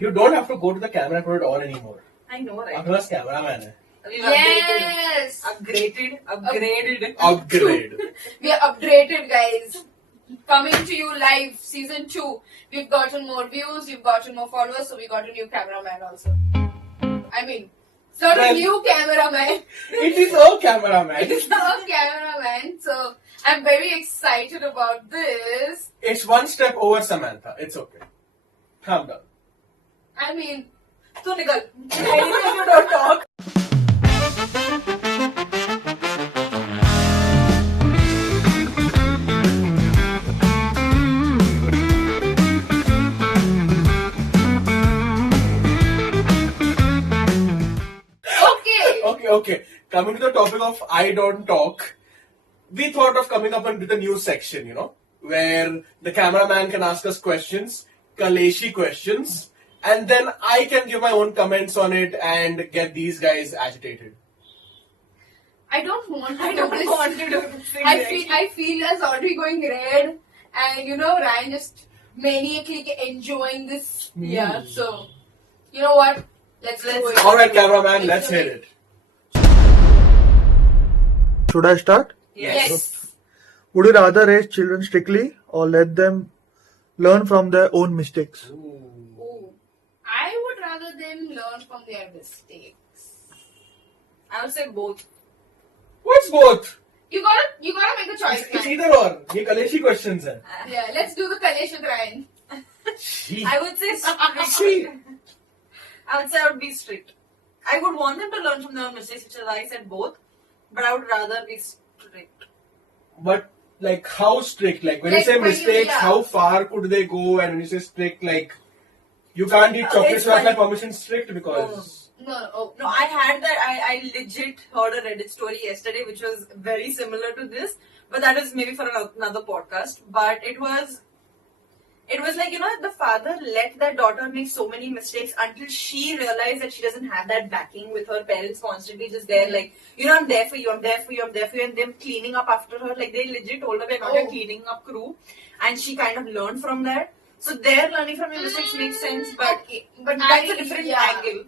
You don't have to go to the camera and put it on anymore. I know, right? आपके पास cameraman है. We've Yes. upgraded. Upgrade. We are updated, guys. Coming to you live, season 2. We've gotten more views, we've gotten more followers, so we got a new cameraman also. I mean, it's not a new cameraman. It is a cameraman. It is a cameraman, so I'm very excited about this. It's one step over Samantha. It's okay. Calm down. I mean, So, Nikal, anything you don't talk. Okay. Coming to the topic of I don't talk, we thought of coming up with a new section, where the cameraman can ask us questions, Kaleshi questions, and then I can give my own comments on it and get these guys agitated. I don't want to I do don't this. want to do this. I feel us already going red, and Ryan just maniacally enjoying this. Yeah, so you know what? Let's do it. Alright, cameraman, let's hear it. Should I start? Yes. Would you rather raise children strictly or let them learn from their own mistakes? Ooh. I would rather them learn from their mistakes. I would say both. What's both? You gotta make a choice, It's man. either or. ये Kaleshi questions हैं. Yeah, let's do the Kalesh with Ryan. I would say She. I would be strict. I would want them to learn from their own mistakes, which is why I said both. But I would rather be strict. But like how strict? Like when you Like say when you- mistakes, yeah. how far could they go? And when you say strict, like you can't eat chocolates it's without my funny. permission. Strict because No. No, I had that. I legit heard a Reddit story yesterday, which was very similar to this. But that is maybe for another podcast. But it was like, the father let their daughter make so many mistakes until she realized that she doesn't have that backing with her parents constantly just there, like, I'm there for you, I'm there for you, I'm there for you, and them cleaning up after her. Like, they legit told her, we're not your cleaning up crew. And she kind of learned from that. So their learning from your mistakes makes sense, but Okay, but that's a different angle.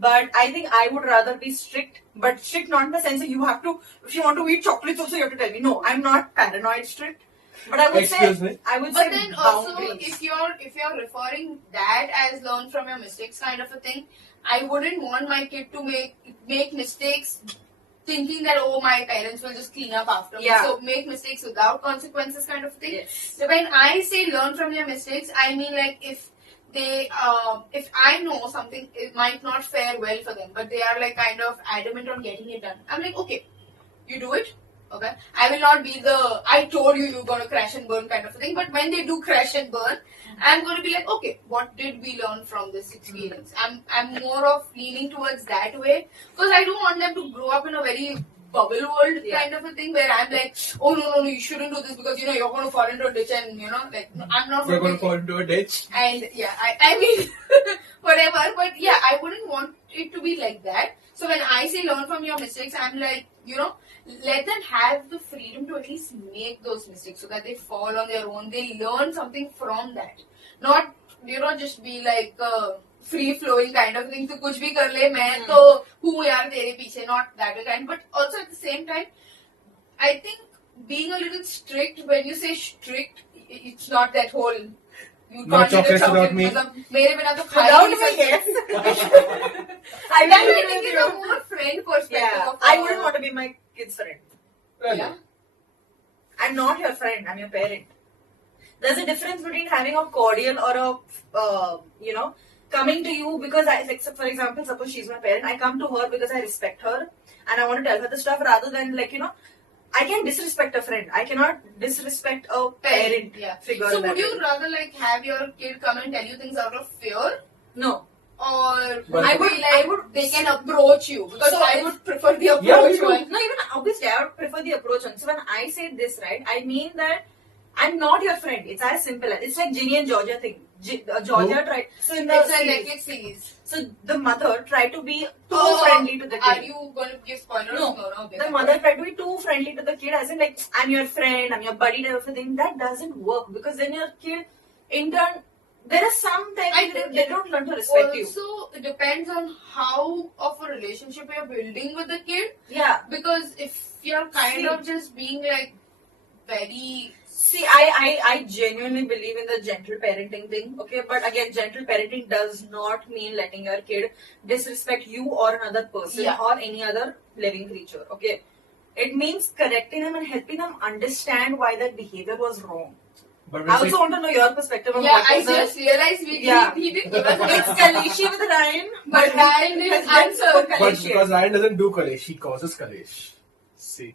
But I think I would rather be strict, but strict not in the sense that you have to, if you want to eat chocolates also you have to tell me. No, I'm not paranoid strict. But I would Excuse me? I would But say then also, boundaries. if you're referring that as learn from your mistakes kind of a thing, I wouldn't want my kid to make mistakes thinking that my parents will just clean up after me. Yeah. So make mistakes without consequences kind of thing. Yes. So when I say learn from your mistakes, I mean like if they if I know something it might not fare well for them, but they are like kind of adamant on getting it done. I'm like, okay, you do it. Okay, I will not be the I told you you're gonna crash and burn kind of a thing. But when they do crash and burn, I'm gonna be like, okay, what did we learn from this experience? I'm more of leaning towards that way because I don't want them to grow up in a very bubble world kind of a thing where I'm like, oh no, you shouldn't do this because you're gonna fall into a ditch and like no, I'm not. we're going to fall into a ditch. And yeah, I mean, whatever. But yeah, I wouldn't want it to be like that. So when I say learn from your mistakes, I'm like, let them have the freedom to at least make those mistakes so that they fall on their own. They learn something from that. Not, just be like a free flowing kind of thing. तो कुछ भी कर ले मैं तो हूँ यार तेरे पीछे. Not that kind. But also at the same time, I think being a little strict, when you say strict, it's not that whole. You No can't eat a chocolates chocolate without me. मतलब मेरे बिना तो खा Without ही me, नहीं yes. सकते. I That will I be think with is a you. more friend perspective. Yeah, Of, I wouldn't want to be my kid's friend. Yeah. I'm not your friend. I'm your parent. There's a difference between having a cordial or a, coming to you because for example, suppose she's my parent. I come to her because I respect her and I want to tell her the stuff rather than I can disrespect a friend. I cannot disrespect a parent figure. So that would you way. rather like have your kid come and tell you things out of fear, No. or But- I would they can approach you because So I would prefer the approach Yeah, me too. one. No, even obviously I would prefer the approach one. So when I say this, right, I mean that I'm not your friend. It's as simple as it's like Ginny and Georgia thing. Georgia tried. So in the It's a series, Netflix series. so the mother tried to be too Oh, friendly to the Are kid. you going to give spoilers? No, Okay. the mother tried to be too friendly to the kid, as in like I'm your friend, I'm your buddy, type of a thing. That doesn't work because then your kid, in turn, there are some I times think they don't learn to respect you. Also, it depends on how of a relationship you're building with the kid. Yeah. Because if you're kind See. of just being like very See, I genuinely believe in the gentle parenting thing, okay? But again, gentle parenting does not mean letting your kid disrespect you or another person Yeah. or any other living creature, okay? It means correcting them and helping them understand why that behavior was wrong. But I when also want to know your perspective on yeah. what I was the... just realized he didn't give us It's Kaleshi with Ryan, But Ryan didn't answer. but Kaleshi. because Ryan doesn't do Kalesh, he causes Kalesh. See.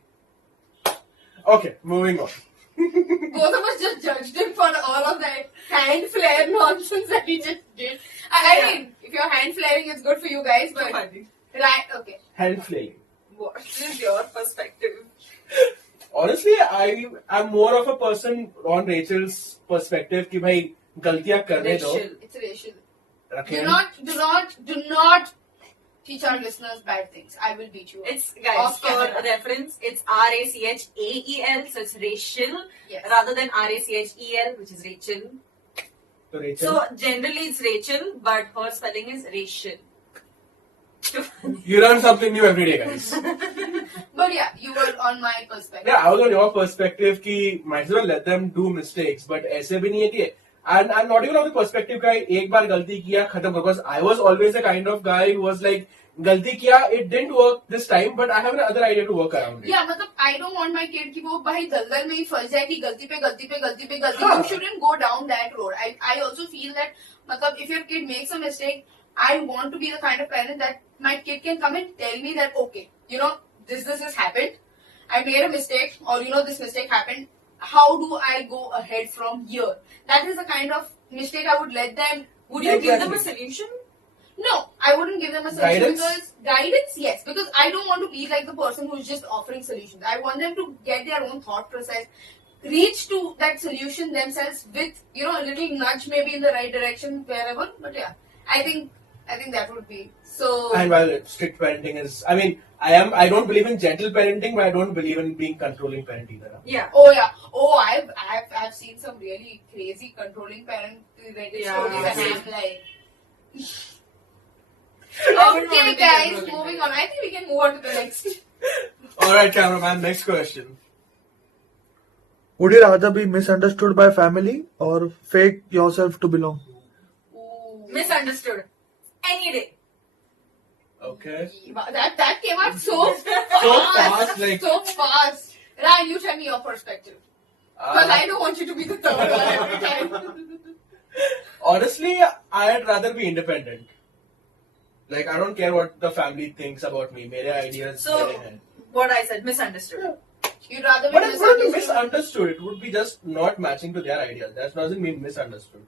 Okay, moving on. Both of us just judged him for all of that hand flare nonsense that he just did. I Yeah. mean, if you're hand flaring, it's good for you guys, but right, okay. Hand flailing. What is your perspective? Honestly, I'm more of a person on Rachel's perspective कि भाई गलतियां करने दो. Rachel. It's racial. रखें. Do not teach our listeners bad things. I will beat you up. It's, guys, Off for camera. reference, it's Rachel, so it's Rachel, Yes. rather than Rachel, which is Rachel. So Rachel, So generally it's Rachel, but her spelling is Rachel. you learn something new every day, guys. But yeah, you were on my perspective. Yeah, I was on your perspective कि might as well let them do mistakes, but ऐसे भी नहीं है कि and I'm not even on the perspective का एक बार गलती किया खत्म because I was always the kind of guy who was like गलती किया it didn't work this time but I have another idea to work around it. Yeah, मतलब I don't want my kid कि वो भाई दलदल में ही फंस जाए कि गलती पे गलती पे गलती पे गलती. हाँ. You shouldn't go down that road. I also feel that मतलब if your kid makes a mistake, I want to be the kind of parent that my kid can come and tell me that okay, you know this has happened. I made a mistake, or you know this mistake happened. How do I go ahead from here? That is the kind of mistake I would let them. Would you give them a Exactly. solution? No, I wouldn't give them a solution Guidance? because guidance, yes, because I don't want to be like the person who's just offering solutions. I want them to get their own thought process, reach to that solution themselves with you know a little nudge maybe in the right direction wherever. But yeah, I think that would be so. And while strict parenting is, I mean, I don't believe in gentle parenting, but I don't believe in being controlling parent either. Yeah. Oh yeah. Oh, I've seen some really crazy controlling parent Reddit Yeah. stories, and I'm like. I wouldn't want Okay, to be guys, controlling moving them. on. I think we can move on to the next. All right, cameraman, next question. Would you rather be misunderstood by family or fake yourself to belong? Ooh. Misunderstood. Any day. Okay. That came out so fast, like- so fast. Ryan, you tell me your perspective. Because I don't want you to be the third one every time. Honestly, I'd rather be independent. Like, I don't care what the family thinks about me. मेरे ideas. So, मेरे हैं. what I said, misunderstood. You'd rather be But it wouldn't be misunderstood. misunderstood. It would be just not matching to their ideas. That doesn't mean misunderstood.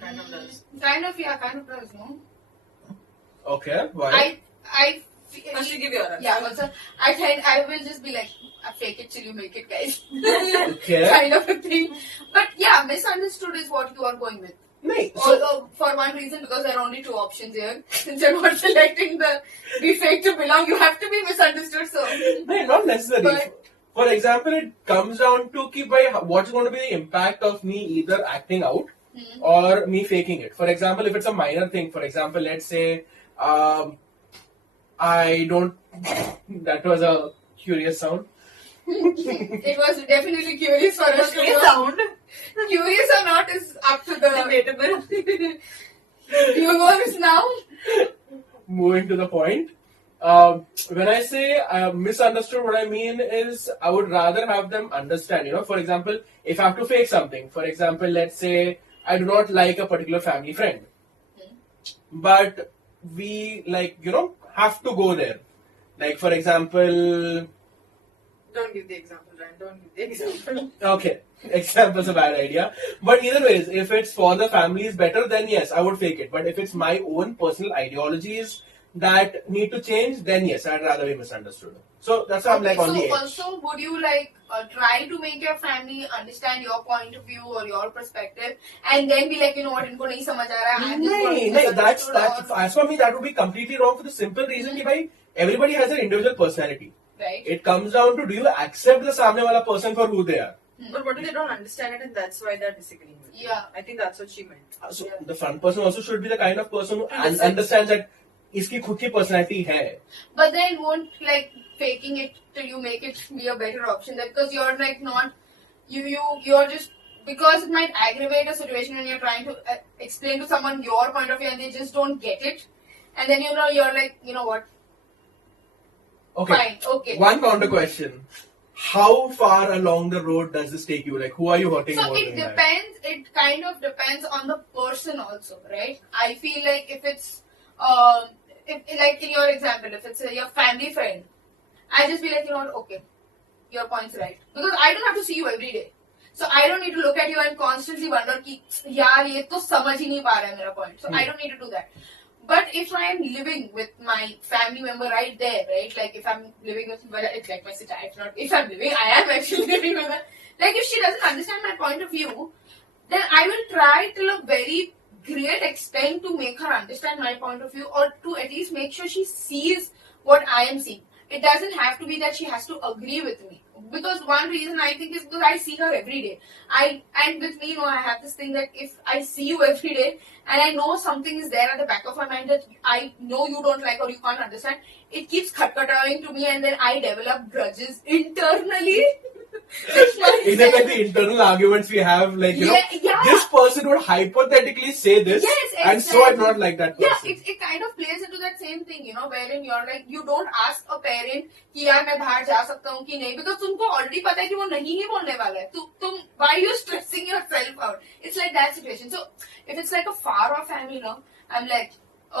Kind of does. Kind of, yeah, kind of does, no? Okay, why? I First you give your answer. yeah, also, I will just be like, fake it till you make it, guys. Okay. kind of a thing. But yeah, misunderstood is what you are going with. नहीं, so, Although, for one reason, because there are only two options here. Since you're not selecting the be fake to belong, you have to be misunderstood. So, no, not necessarily. But- For example, it comes down to कि भाई, what's going to be the impact of me either acting out or me faking it. For example, if it's a minor thing, for example, let's say I don't. That was a curious sound. it was definitely curious for us to Okay, know. sound. Curious or not is up to the Debatable. viewers now. Moving to the point. When I say misunderstood, what I mean is I would rather have them understand. You know, for example, if I have to fake something, for example, let's say I do not like a particular family friend, but we have to go there. Like for example, Don't give the example, Ryan. Don't give the example. okay, example's a bad idea. But either ways, if it's for the family's better, then yes, I would fake it. But if it's my own personal ideologies that need to change, then yes, I'd rather be misunderstood. So that's why I'm like on the So edge. also, would you like try to make your family understand your point of view or your perspective, and then be like, you know what, इनको नहीं समझ आ रहा है, I'm just going to be No, that's misunderstood or- as for me that would be completely wrong for the simple reason that bhai, everybody has an individual personality. right. It comes down to do you accept the सामने वाला person for who they are. But what if they don't understand it and that's why they're disagreeing with you? Yeah. I think that's what she meant. So Yeah. the front person also should be the kind of person who Understands. understands that इसकी खुद की personality है. But then won't like faking it till you make it be a better option that because you're like not you're just because it might aggravate a situation when you're trying to explain to someone your point of view and they just don't get it, and then you're like what. Okay. Fine, okay. One counter question. How far along the road does this take you? Like, who are you hurting So more it than that? depends. It kind of depends on the person also, right? I feel like if it's, if like in your example, if it's your family friend, I just be like, okay, your point's right, because I don't have to see you every day, so I don't need to look at you and constantly wonder कि यार ये तो समझ ही नहीं पा रहा है मेरा point. So I don't need to do that. But if I am living with my family member right there, right? Like if I'm living with, well, it's like my sister. If I'm living, I am actually living with her. Like if she doesn't understand my point of view, then I will try till a very great extent to make her understand my point of view, or to at least make sure she sees what I am seeing. It doesn't have to be that she has to agree with me. Because one reason I think is because I see her every day. And with me, I have this thing that if I see you every day and I know something is there at the back of my mind that I know you don't like or you can't understand, it keeps khatkatawing to me and then I develop grudges internally. Is it like the internal arguments we have? Like, Yeah. this person would hypothetically say this, Yes, and so I'm exactly. not like that person. Yeah, it kind of plays into that same thing, wherein you're like, you don't ask a parent कि यार मैं बाहर जा सकता हूँ कि नहीं, because तुमको already पता है कि वो नहीं ही बोलने वाला है. तुम why are you stressing yourself out? It's like that situation. So if it's like a far off family, I'm like,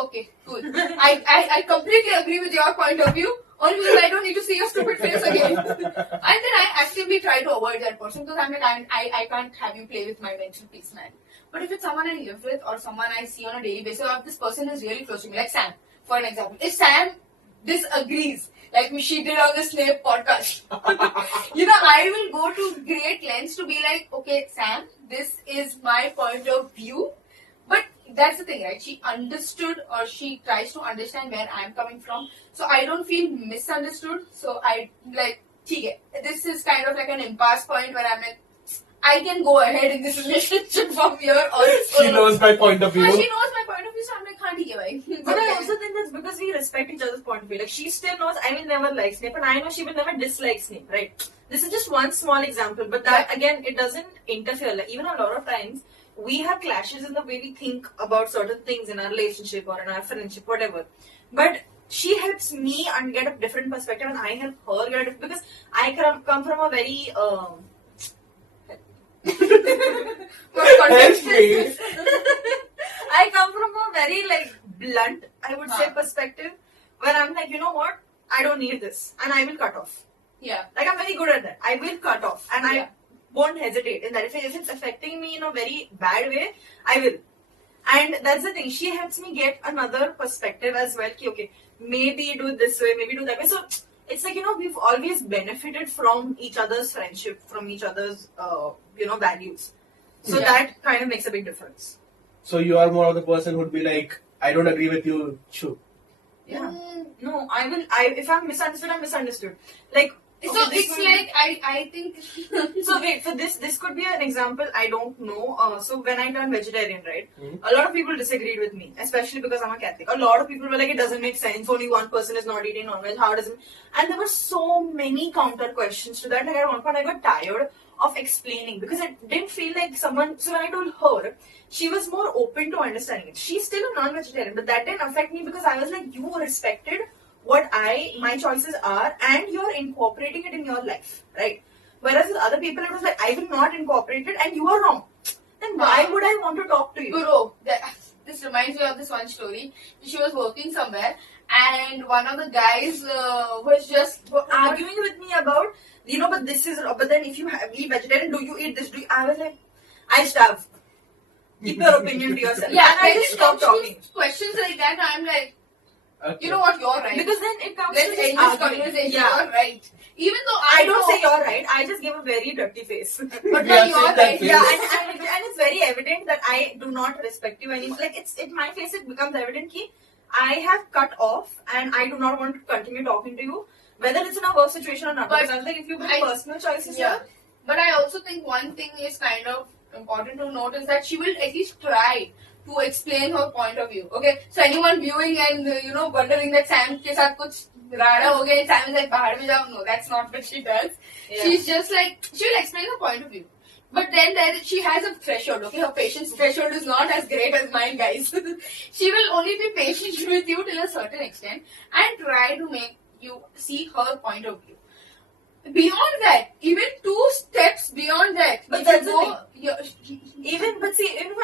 okay, cool. I completely agree with your point of view. Only because I don't need to see your stupid face again. And then I actively try to avoid that person because I'm like, I can't have you play with my mental peace, man. But if it's someone I live with or someone I see on a daily basis, or if this person is really close to me, like Sam, for an example. If Sam disagrees, like she did on the Snape podcast, I will go to great lengths to be like, okay, Sam, this is my point of view. But that's the thing, right? She understood, or she tries to understand where I'm coming from. So I don't feel misunderstood. So I like, okay, this is kind of like an impasse point where I'm like, I can go ahead in this relationship from here also. She knows my point of view. Yeah, she knows my point of view, so I'm like, can't bhai. But I also think that's because we respect each other's point of view. Like she still knows I will never like Snape, and I know she will never dislike Snape, right? This is just one small example, but that again, it doesn't interfere. Like even a lot of times, we have clashes in the way we think about certain things in our relationship or in our friendship, whatever. But she helps me and get a different perspective, and I help her get a different, because I come from a very Help me. I come from a very blunt, I would say, perspective where I'm like, you know what? I don't need this, and I will cut off. Yeah. Like I'm very good at that. I will cut off, and Yeah. I won't hesitate in that. If it's affecting me in a very bad way, I will. And that's the thing. She helps me get another perspective as well. Ki, okay, maybe do it this way, maybe do that way. So it's like, we've always benefited from each other's friendship, from each other's, values. So Yeah. that kind of makes a big difference. So you are more of the person who'd be like, I don't agree with you, shoo. Yeah. No, if I'm misunderstood, I'm misunderstood. Like, So okay, this it's will- like, I think... So wait, for this could be an example, I don't know. So when I turned vegetarian, right, Mhm. a lot of people disagreed with me, especially because I'm a Catholic. A lot of people were like, it doesn't make sense, only one person is not eating non-veg, how does it... And there were so many counter questions to that. Like at one point I got tired of explaining because it didn't feel like someone... So when I told her, she was more open to understanding it. She's still a non-vegetarian, but that didn't affect me because I was like, you respected what my choices are, and you're incorporating it in your life, right? Whereas with other people, it was like, I will not incorporate it, and you are wrong. Then why would I want to talk to you? Guru, this reminds me of this one story. She was working somewhere, and one of the guys was just Arguing with me about, but then if you eat vegetarian, do you eat this? I was like, I starve. Keep your opinion to yourself. Yeah, and I just stopped talking. questions like that. I'm like, Okay. you know what, you're right. Because then it comes Let's to this end this arguing. conversation. Yeah. You're right. Even though I don't know, say you're right. I just give a very dirty face. but Yeah, then you're say that right. face. Yeah, and it's very evident that I do not respect you anymore. Like in my face, it becomes evident that I have cut off and I do not want to continue talking to you, whether it's in a work situation or not. But Because I was like, if you bring I- personal choices Yeah. here, But I also think one thing is kind of important to note is that she will at least try to explain her point of view. Okay, so anyone viewing and wondering that Sam ke saath kuch rada ho gaya, Sam is like bahar mein jao. No, that's not what she does. Yeah. She's just like she will explain her point of view. But then she has a threshold. Okay, her patience threshold is not as great as mine, guys. She will only be patient with you till a certain extent and try to make you see her point of view. Beyond that, even 2 steps beyond that, But if that's you the go, Even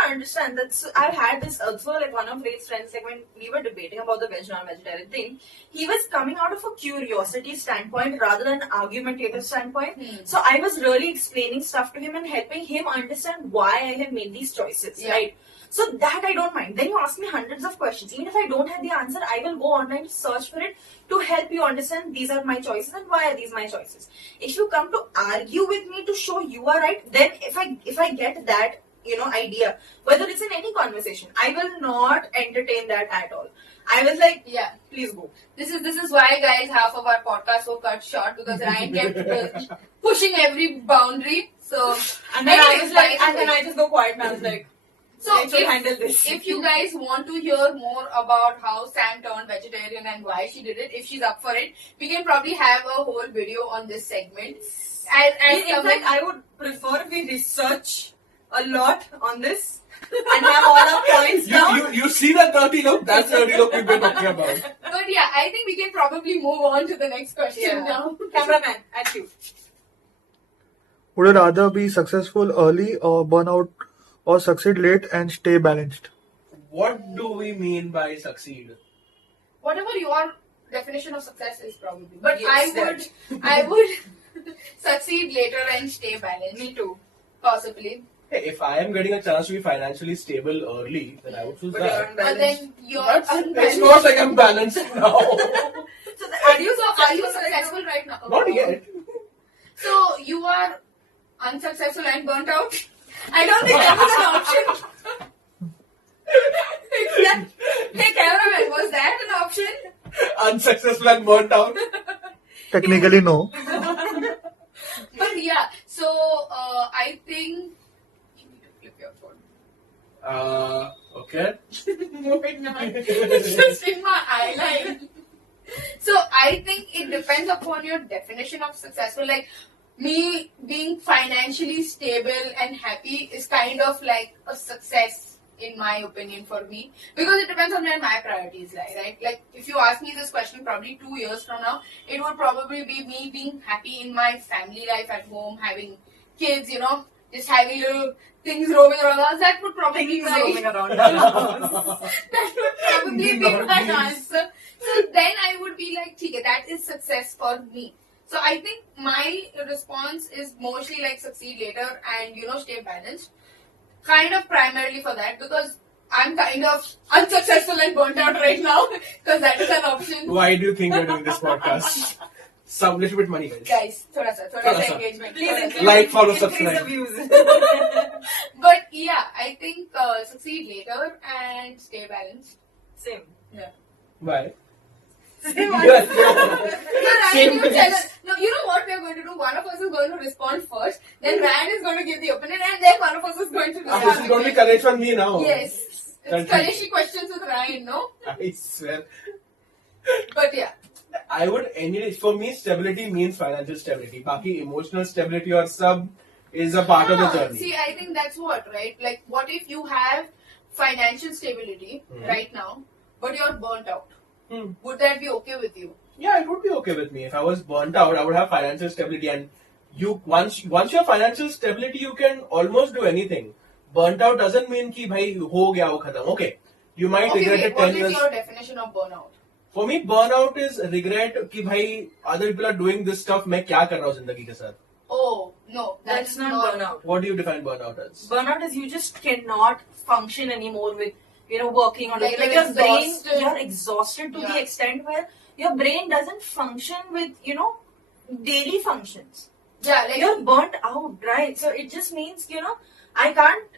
I understand that. So I've had this also, like one of Ray's friends, like when we were debating about the veg non-vegetarian thing, he was coming out of a curiosity standpoint rather than an argumentative standpoint. So I was really explaining stuff to him and helping him understand why I have made these choices, Yeah. right? So that I don't mind. Then you ask me hundreds of questions. Even if I don't have the answer, I will go online to search for it to help you understand these are my choices and why are these my choices. If you come to argue with me to show you are right, then if I get that idea, whether it's in any conversation, I will not entertain that at all. I was like, yeah. please go. This is why, guys, half of our podcast were cut short because Ryan kept pushing every boundary. So And then I anyways, was like, guys, and then I just go quiet and I was like, So I should handle this. if you guys want to hear more about how Sam turned vegetarian and why she did it, if she's up for it, we can probably have a whole video on this segment. In fact, I would prefer if we research a lot on this and have all our points down. You see that dirty look? That's the dirty look we've been talking about. but yeah, I think we can probably move on to the next question Yeah. now. Cameraman, at you. Would you rather be successful early or burn out or succeed late and stay balanced? What do we mean by succeed? Whatever your definition of success is, probably. But Yes, I would succeed later and stay balanced. Me too. Possibly. Hey, if I am getting a chance to be financially stable early, then I would choose But you're that. But unbalanced. then you're But it's unbalanced. not like I'm balanced now. So Are you successful right now? Not yet. So you are unsuccessful and burnt out? I don't think that was an option. Hey cameraman, was that an option? Unsuccessful and burnt out. Technically, no. But yeah, so I think you need to flip your phone. Okay. No, it's not. It's just in my eyeline. So I think it depends upon your definition of successful. Like me being financially stable and happy is kind of like a success in my opinion for me, because it depends on where my priorities lie, right? Like if you ask me this question probably 2 years from now, it would probably be me being happy in my family life at home, having kids, just having little things roaming around us. That would probably be my roaming around. that would probably be Not my these. answer. So then I would be like, okay, that is success for me. So I think my response is mostly like succeed later and stay balanced. Kind of primarily for that, because I'm kind of unsuccessful and burnt out right now, because that is an option. Why do you think we're doing this podcast? Some little bit money, guys. Guys, thoda sa Thoda sa. engagement. Please thoda sa. increase, Like, follow, increase subscribe. the views. But yeah, I think succeed later and stay balanced. Same. Yeah. Why? Same Yes. Ryan, Same you tell us. No, you know what we are going to do? One of us is going to respond first, then Ryan is going to give the opinion, and then one of us is going to This is going to be Karesh on me now. Yes. It's Country. Kaleshi questions with Ryan, no? I swear. But yeah. I would for me, stability means financial stability. Baki, emotional stability or sub is a part of the journey. See, I think that's what, right? Like, what if you have financial stability right now, but you're burnt out? Would that be okay with you? Yeah, it would be okay with me. If I was burnt out, I would have financial stability, and once you have financial stability, you can almost do anything. Burnt out doesn't mean कि भाई हो गया वो खत्म. Okay, you might Okay, regret wait, it what 10 is years. your definition of burnout? For me, burnout is regret कि भाई other people are doing this stuff. मैं क्या कर रहा हूँ जिंदगी के साथ? Oh, no, That's not burnout. What do you define burnout as? Burnout is you just cannot function anymore with working on Like it. Like you're your brain, exhausted. you're exhausted to the extent where your brain doesn't function with daily functions. Yeah, like You're burnt out, right? So it just means I can't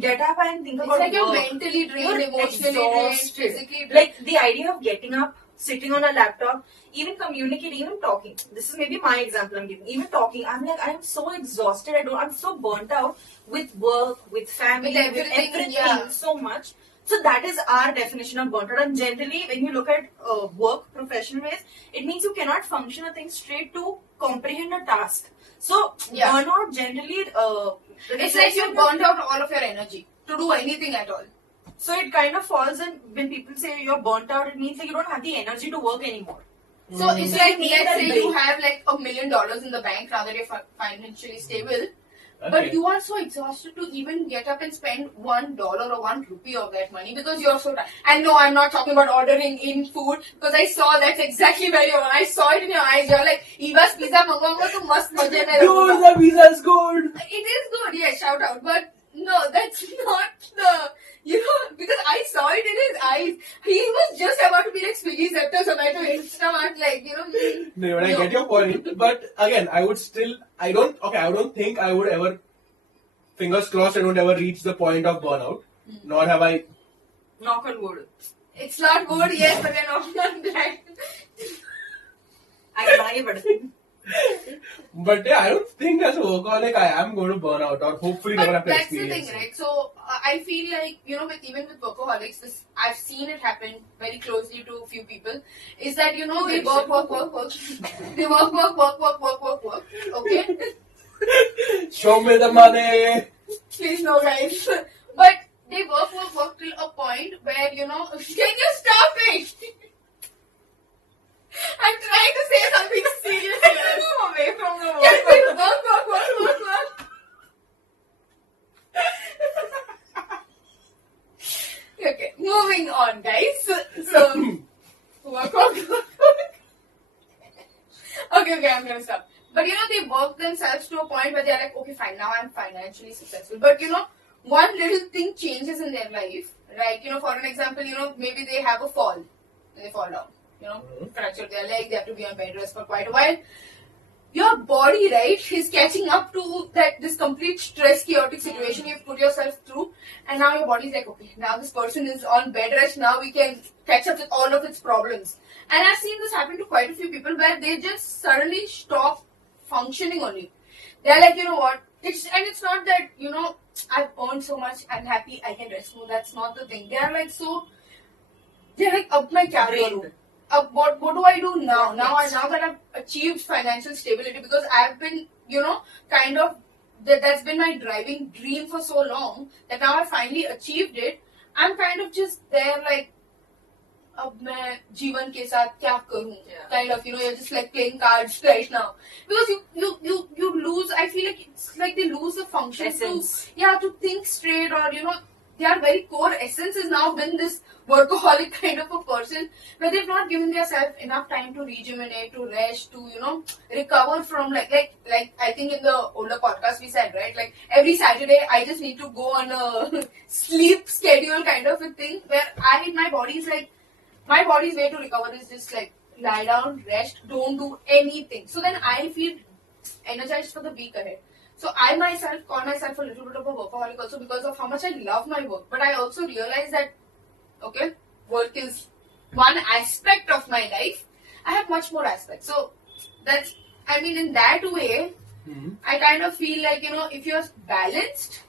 get up and think it's about like you're work. mentally drained, You're emotionally drained, exhausted. physically drained. Like the idea of getting up sitting on a laptop, even communicating, even talking. This is maybe my example I'm giving. Even talking, I'm like, I'm so exhausted. I'm so burnt out with work, with family, With with everything, everything yeah. so much. So that is our definition of burnt out. And generally, when you look at work professional ways, it means you cannot function a thing straight to comprehend a task. So Yeah. burnout generally, It's like you burnt out all of your energy to do anything at all. So it kind of falls in when people say you're burnt out, it means like you don't have the energy to work anymore. So it's So like, you need let's that say break. you have like $1 million in the bank, now that you're financially stable, but Okay. you are so exhausted to even get up and spend $1 or 1 rupee of that money because you're so tired. And no, I'm not talking about ordering in food because I saw that's exactly where you're. I saw it in your eyes. You're like, Eva's pizza manganga to mast maje mein Dude, rahunga." the pizza is good. It is good, yeah, shout out. But no, that's not the, because I saw it in his eyes. He was just about to be like Swiggy, Zepto, Zomato, Instamart, like, No, but I No. get your point. But again, I don't think I would ever, fingers crossed, I don't ever reach the point of burnout. Nor have I. Knock on wood. It's not good, yes, but we're not glad. I can buy it. But yeah, I don't think as a workaholic I am going to burn out or hopefully never have But to that's the experience thing, it. right? So I feel like, even with workaholics, I've seen it happen very closely to a few people, is that, they work. They work. Okay? Show me the money. Please no, guys. But they work till a point where, can you stop it? I'm trying to say something serious here. Move away from the Just work. work. Okay, moving on, guys. So, work. Okay, I'm gonna stop. But they work themselves to a point where they're like, okay, fine, now I'm financially successful. But one little thing changes in their life, right? For an example, maybe they have a fall, and they fall down, fracture their leg, they have to be on bed rest for quite a while. Your body, right, is catching up to this complete stress, chaotic situation you've put yourself through, and now your body's like, okay, now this person is on bed rest, now we can catch up with all of its problems. And I've seen this happen to quite a few people where they just suddenly stop functioning only. They're like, what? It's not that, I've earned so much, I'm happy, I can rest more. That's not the thing. They're like, up my kya karu? What do I do now? Now that I've achieved financial stability, because I've been, kind of, that's been my driving dream for so long, that now I finally achieved it. I'm kind of just there like, अब मैं जीवन के साथ क्या करूं? Kind of, you're just like playing cards right now, because you lose. I feel like it's like they lose the function Essence. to think straight, or their very core essence has now been this workaholic kind of a person, where they've not given themselves enough time to rejuvenate, to rest, to recover from like I think in the older podcast we said, right, like every Saturday I just need to go on a sleep schedule kind of a thing, where my body's way to recover is just like lie down, rest, don't do anything. So then I feel energized for the week ahead. So I myself call myself a little bit of a workaholic also because of how much I love my work. But I also realize that, okay, work is one aspect of my life. I have much more aspects. So in that way, I kind of feel like, if you're balanced,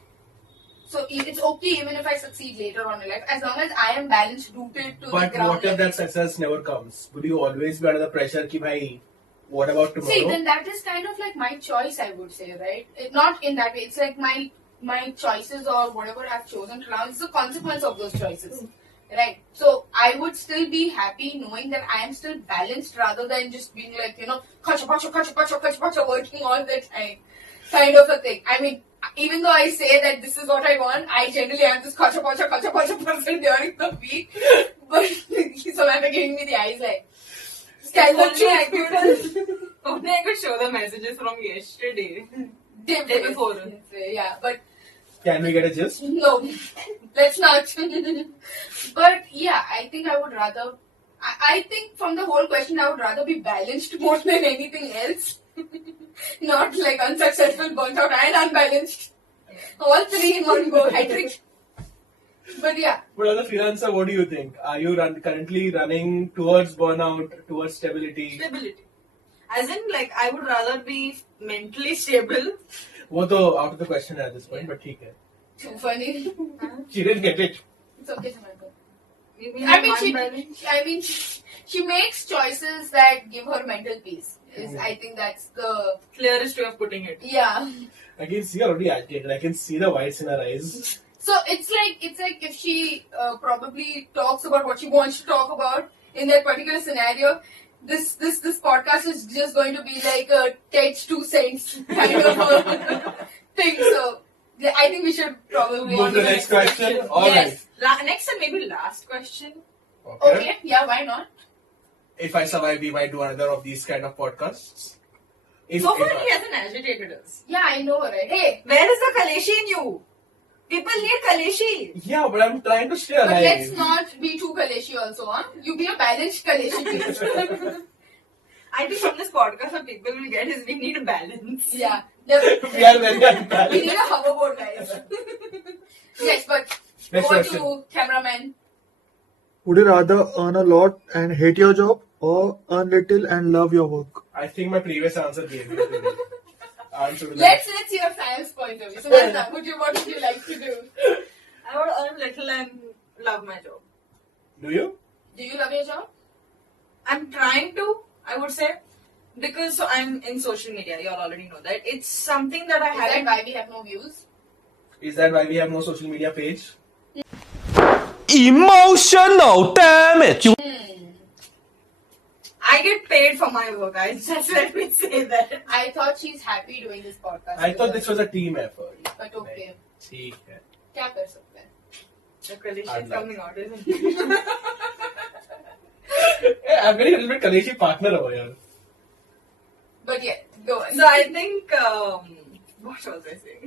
so it's okay even if I succeed later on in life, as long as I am balanced, rooted to But the ground. what if that success never comes? Would you always be under the pressure ki bhai, what about tomorrow? See, then that is kind of like my choice, I would say, right? Not in that way. It's like my choices or whatever I've chosen to now. It's the consequence of those choices, right? So I would still be happy knowing that I am still balanced rather than just being like, kacha, working all the time, kind of a thing. I mean, even though I say that this is what I want, I generally am this kacha person during the week. But Samantha giving me the eyes like, Only I could show the messages from yesterday. Day before. Yeah, but Can we get a gist? no, let's not. But yeah, I think I would rather. I think from the whole question, I would rather be balanced more than anything else. Not like unsuccessful, burnt out, and unbalanced. All three in one go. Hat trick. But yeah, But as a freelancer, what do you think? Are you currently running towards burnout, towards stability? Stability. As in, like, I would rather be mentally stable. वो तो out of the question at this point, but ठीक है. too funny. She didn't get it. It's okay, Samantha. You mean I mean, one she. balance? I mean, she makes choices that give her mental peace. I think that's the Clearest way of putting it. yeah. I can see her already agitated. I can see the whites in her eyes. So it's like if she probably talks about what she wants to talk about in that particular scenario. This podcast is just going to be like a Ted's 2 cents kind of a thing. So yeah, I think we should probably Move to the next question. All Yes. Next and maybe last question. Okay. Yeah. Why not? If I survive, we might do another of these kind of podcasts. So far, he hasn't agitated us. Yeah, I know, right? Hey, Where is the Kaleshi in you? People need Kaleshi. Yeah, but I'm trying to stay but alive. let's not be too Kaleshi also, huh? You be a balanced Kaleshi, please. I think from this podcast, what people will get is we need a balance. Yeah. We are very We unbalanced. need a hoverboard, guys. Yes, but Next over question. to cameraman. Would you rather earn a lot and hate your job or earn little and love your work? I think my previous answer gave it to me. Answer to that. Let's hear Sam's point of view. So what would you like to do? I would earn little and love my job. Do you? Do you love your job? I'm trying to, I would say, because so I'm in social media. You all already know that. It's something that I Is that haven't. why we have no views? Is that why we have no social media page? Emotional damage. I get paid for my work. I just let me say that. I thought she's happy doing this podcast. I thought this was a team effort. But okay. ठीक है. क्या कर सकते हैं? The Kaleshi Hard is luck. coming out, isn't it? I'm getting a little bit Kaleshi partner over here. But yeah, go on. So I think, what was I saying?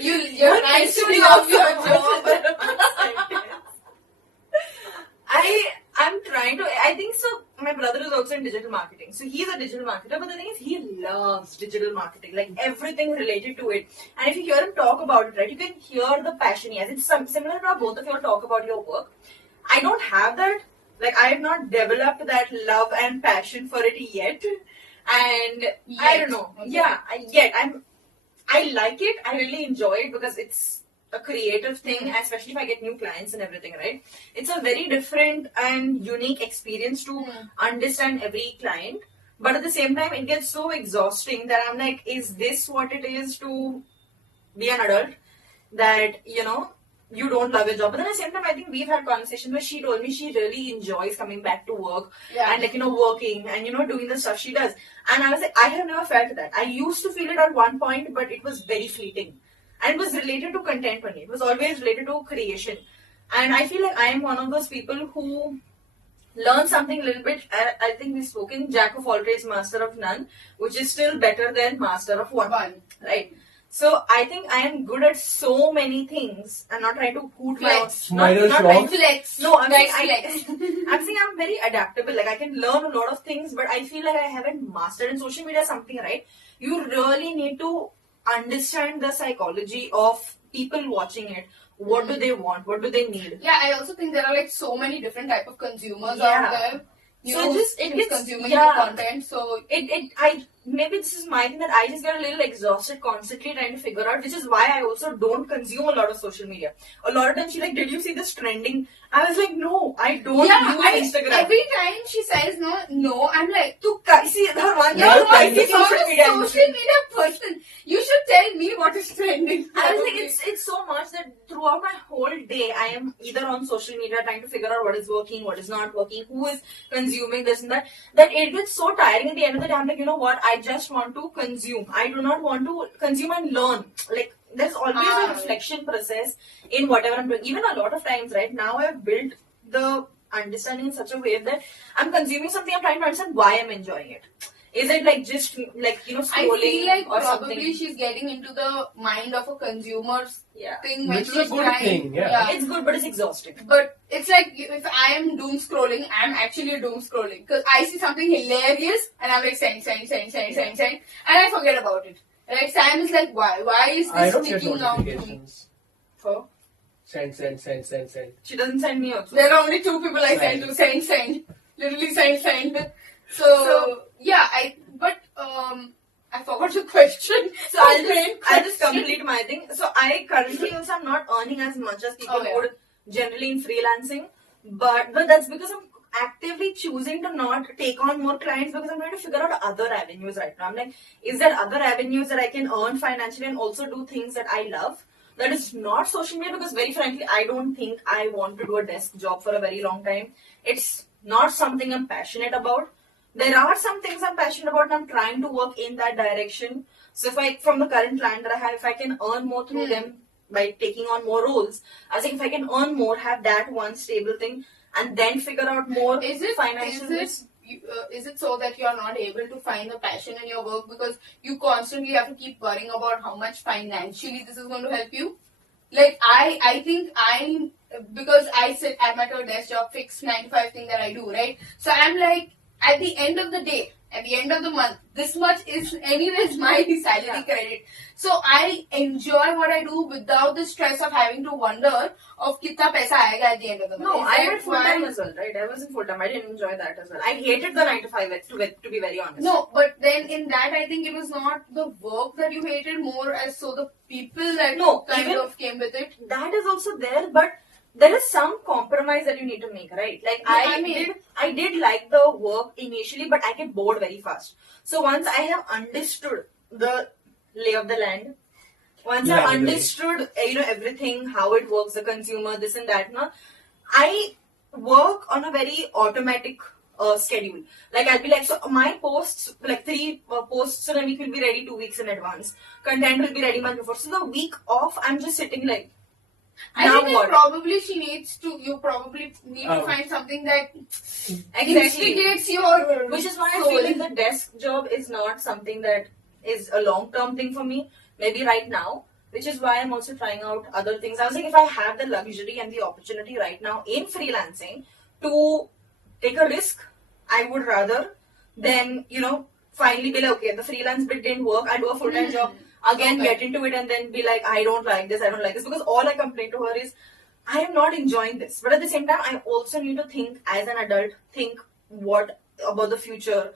You're nice to love your job. I'm trying to. I think so. My brother is also in digital marketing, so he's a digital marketer. But the thing is, he loves digital marketing, like everything related to it. And if you hear him talk about it, right, you can hear the passion he has. It's similar to how both of you all talk about your work. I don't have that. Like I have not developed that love and passion for it yet. And I don't know. Okay. Yeah, I like it. I really enjoy it because it's a creative thing, especially if I get new clients and everything, right? It's a very different and unique experience to understand every client. But at the same time, it gets so exhausting that I'm like, is this what it is to be an adult? That, you don't love your job. But then at the same time, I think we've had conversations where she told me she really enjoys coming back to work Yeah. and working and doing the stuff she does. And I was like, I have never felt that. I used to feel it at one point, but it was very fleeting. And it was related to content only. It was always related to creation. And I feel like I am one of those people who learn something a little bit. I think we've spoken, jack of all trades, master of none, which is still better than master of one. Right? So I think I am good at so many things. I'm not trying to hoot my Flex. not Minor trying shock. Flex. No, I'm Nice saying flex. I'm saying I'm very adaptable. Like I can learn a lot of things, but I feel like I haven't mastered in social media something, right? You really need to understand the psychology of people watching it. What do they want? What do they need? Yeah, I also think there are like so many different type of consumers Yeah. out there. So it who's gets- consuming yeah. the content. So I maybe this is my thing that I just get a little exhausted constantly trying to figure out, which is why I also don't consume a lot of social media. A lot of times she's like, did you see this trending? I was like, no, I don't use Instagram. every time she says no, I'm like, to see her one you're Yeah, not kind a of social media person. You should tell me what is trending. I was like, it's so much that throughout my whole day, I am either on social media trying to figure out what is working, what is not working, who is consuming this and that it gets so tiring at the end of the day. I'm like, you know what? I just want to consume. I do not want to consume and learn. Like, there's always a reflection process in whatever I'm doing. Even a lot of times, right now, I've built the understanding in such a way that I'm consuming something, I'm trying to understand why I'm enjoying it. Is it like just like scrolling I feel like or probably something? she's getting into the mind of a consumer's Yeah. thing when Which is she's a good trying. thing, yeah. It's good, but it's exhausting. But it's like if I am doom scrolling, I'm actually doom scrolling because I see something hilarious and I'm like send, and I forget about it. Right? Sam is like, why? Why is I this don't get sticking out to me? notifications. For? Send. She doesn't send me also. There are only two people I send to. Send. Literally send. So yeah, I forgot the question. So I'll just complete my thing. So I currently also am not earning as much as people would generally in freelancing, but that's because I'm actively choosing to not take on more clients because I'm trying to figure out other avenues right now. I'm like, is there other avenues that I can earn financially and also do things that I love? That is not social media, because very frankly, I don't think I want to do a desk job for a very long time. It's not something I'm passionate about. There are some things I'm passionate about and I'm trying to work in that direction. So if I, from the current client that I have, if I can earn more through them by taking on more roles, I think if I can earn more, have that one stable thing, and then figure out more financial risk. Is it so that you are not able to find the passion in your work because you constantly have to keep worrying about how much financially this is going to help you? Like I think because I sit at my desk job, fixed 9 to 5 thing that I do, right? So I'm like, at the end of the day, at the end of the month, this much is anyways my salary credit. So I enjoy what I do without the stress of having to wonder of kitna paisa aayega at the end of the month. No, I went full time as well, right? I wasn't full time. I didn't enjoy that as well. I hated the 9 to 5 to be very honest. No, but then in that I think it was not the work that you hated, more as so the people that kind of came with it. That is also there, but there is some compromise that you need to make, right? Like I did like the work initially, but I get bored very fast. So once I have understood the lay of the land, once I understood everything, how it works, the consumer, this and that, I work on a very automatic schedule. Like I'll be like, so my posts, like 3 posts in a week will be ready 2 weeks in advance. Content will be ready month before. So the week off, I'm just sitting like, I think you probably need to find something that instigates your which is why soul. I feel like the desk job is not something that is a long-term thing for me, maybe right now, which is why I'm also trying out other things. I was like, if I have the luxury and the opportunity right now in freelancing to take a risk, I would rather than, finally be like, okay, the freelance bit didn't work, I do a full-time job, again get into it and then be like, I don't like this, because all I complain to her is, I am not enjoying this. But at the same time, I also need to think as an adult, what about the future,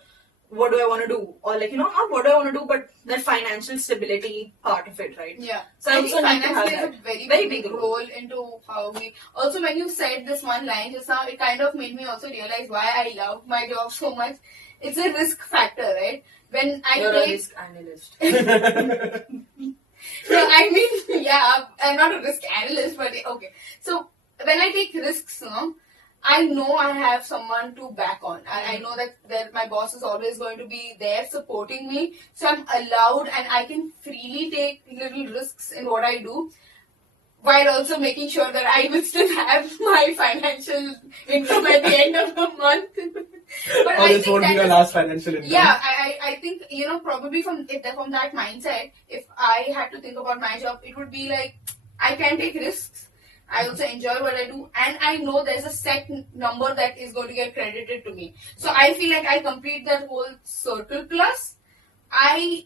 what do I want to do? Or not what do I want to do, but that financial stability part of it, right? Yeah. So I also need to finance have plays that. a very, Very big big role into how we... Also, when you said this one line just now, it kind of made me also realize why I love my job so much. It's a risk factor, right? When You're a risk analyst. No, I mean, yeah, I'm not a risk analyst, but okay. So when I take risks, I know I have someone to back on. I know that my boss is always going to be there supporting me. So I'm allowed and I can freely take little risks in what I do, while also making sure that I will still have my financial income at the end of the month. But Or this won't be your last financial income. Yeah, I think, probably from that mindset, if I had to think about my job, it would be like, I can take risks. I also enjoy what I do, and I know there's a set number that is going to get credited to me. So I feel like I complete that whole circle. Plus, I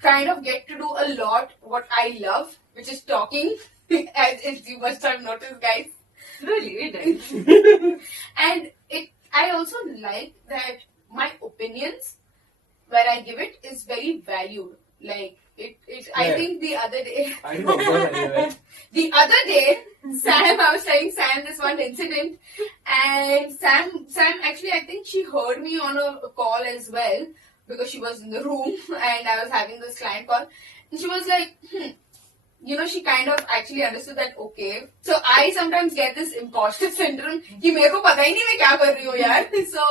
kind of get to do a lot what I love, which is talking, as you must have noticed, guys. Really, we did. And I also like that my opinions, where I give it, is very valued. Like, I think the other day... I know, anyway. The other day, I was telling Sam this one incident, and Sam actually, I think she heard me on a call as well, because she was in the room, and I was having this client call, and she was like, she kind of actually understood that, okay. So I sometimes get this imposter syndrome, कि मेरे को पता ही नहीं मैं क्या कर रही हूँ यार. So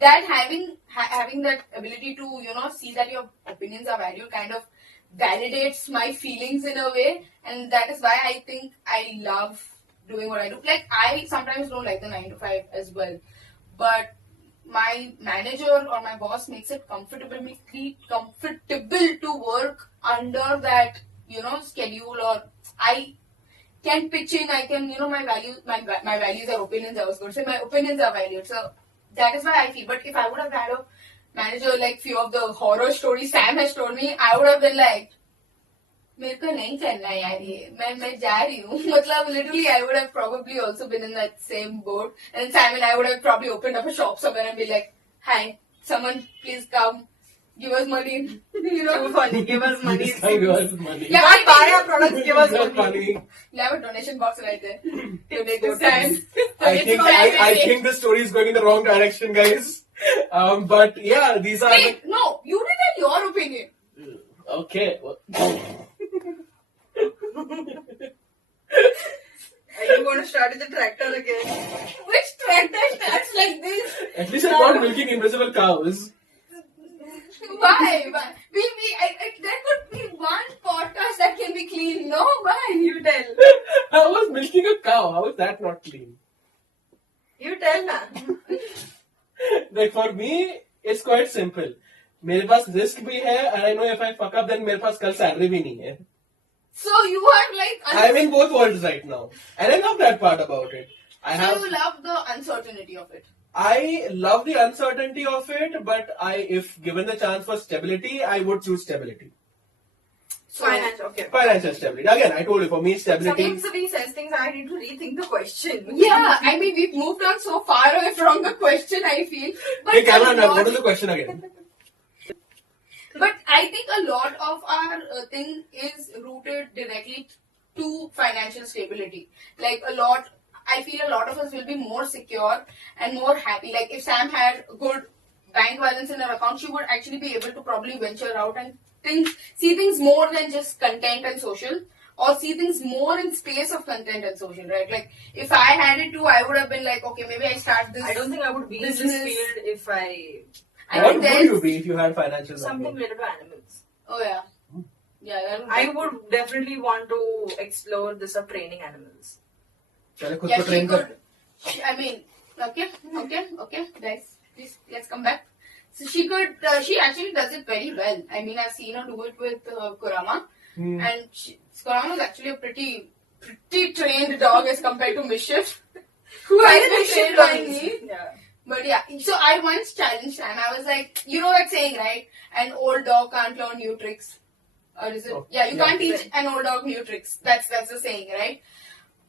that having that ability to, see that your opinions are valued kind of validates my feelings in a way, and that is why I think I love doing what I do. Like, I sometimes don't like the 9 to 5 as well, but my manager or my boss makes it comfortable to work under that, schedule, or I can pitch in, I can, my values are opinions, I was going to say, my opinions are valued. So that is why I feel. But if I would have had a manager like few of the horror stories Sam has told me, I would have been like, मेरे को नहीं करना है यार ये मैं जा रही हूँ मतलब literally I would have probably also been in that same boat and Simon I would have probably opened up a shop somewhere and be like hi someone please come give us money you know Too funny. Give us money. This guy gives money. Yeah, Not buy our products. Give us Give us money. money. you have a donation box right there to make this Good time I think the story is going in the wrong direction, guys. But yeah, these are wait no you did tell your opinion okay. Are you going to start with the tractor again? which tractor starts like this At least I'm not milking invisible cows. why there could be one podcast that can be clean no why You tell. I was milking a cow. How is that not clean? You tell na. Like for me, it's quite simple. मेरे पास risk भी है and I know if I fuck up then मेरे पास कल salary भी नहीं है. so you are like I'm in both worlds right now. And I love that part about it. so you love the uncertainty of it I love the uncertainty of it, but if given the chance for stability, I would choose stability. so Finance. Okay. Financial stability. Again, I told you, for me, stability. Sometimes if he says things, I need to rethink the question. yeah I mean we've moved on so far away from the question I feel but Hey, camera a man, lot- what is the question again? But I think a lot of our thing is rooted directly to financial stability. Like I feel a lot of us will be more secure and more happy. Like if Sam had good bank balance in her account, she would actually be able to probably venture out and see things more than just content and social. Or see things more in space of content and social, right? Like, if I had it too, I would have been like, okay, maybe I start this. I don't think I would be in this business. field if I I What think would there's- you be if you had financial something backing? related to animals. Oh yeah, yeah. That I would definitely want to explore this of training animals. चले खुद Yeah, को she train कर. could. I mean, okay, guys, please let's come back. So she could. She actually does it very well. I mean, I've seen her do it with Kurama, and Kurama is actually a pretty trained dog as compared to Mischief, who has been trained by me. Yeah. But yeah, so I once challenged Sam. I was like, you know that saying, right? An old dog can't learn new tricks. Or is it? Oh, Yeah, you yeah. can't teach an old dog new tricks. That's the saying, right?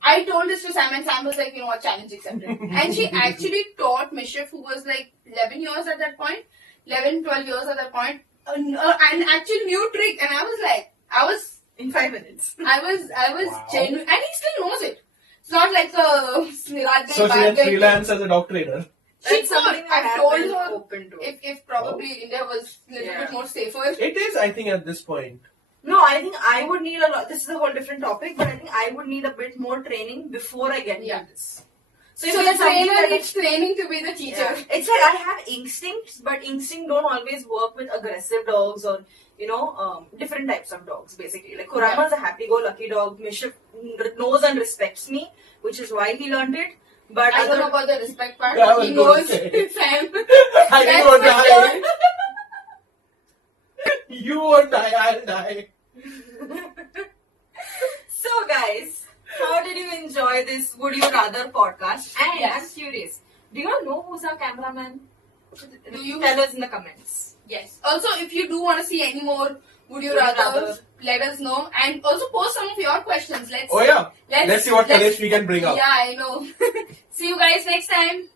I told this to Sam and Sam was like, you know what, challenge accepted. And she actually taught Mischief, who was like 11 years at that point, 11, 12 years at that point, an actual new trick. And I was like, In 5 minutes. I was Wow. genuine. And he still knows it. It's not like a Smiraj So she bad had guy. freelance as a dog trainer. She That's something could. I I've have told been her open to. if probably India was a little Yeah. bit more safer. It is, I think, at this point. No, I think I would need a lot. This is a whole different topic, but I think I would need a bit more training before I get Yeah. into this. So if the it's something trainer that I- needs training to be the teacher. Yeah. It's like I have instincts, but instinct don't always work with aggressive dogs or different types of dogs. Basically, like Kurama is a happy-go-lucky dog. Mischief knows and respects me, which is why he learned it. But I don't know other, about the respect part. Yeah, I but he was knows gonna say. Sam. I didn't That's want to for die. sure. You won't die, I'll die. so guys, how did you enjoy this Would You Rather podcast? And Yes. I'm curious, do you all know who's our cameraman? Do you? Tell us in the comments. Yes. Also, if you do want to see any more, would you Would you rather? rather? Let us know, and also post some of your questions. Oh yeah. Let's see what let's- Kalesh we can bring up. Yeah, I know. See you guys next time.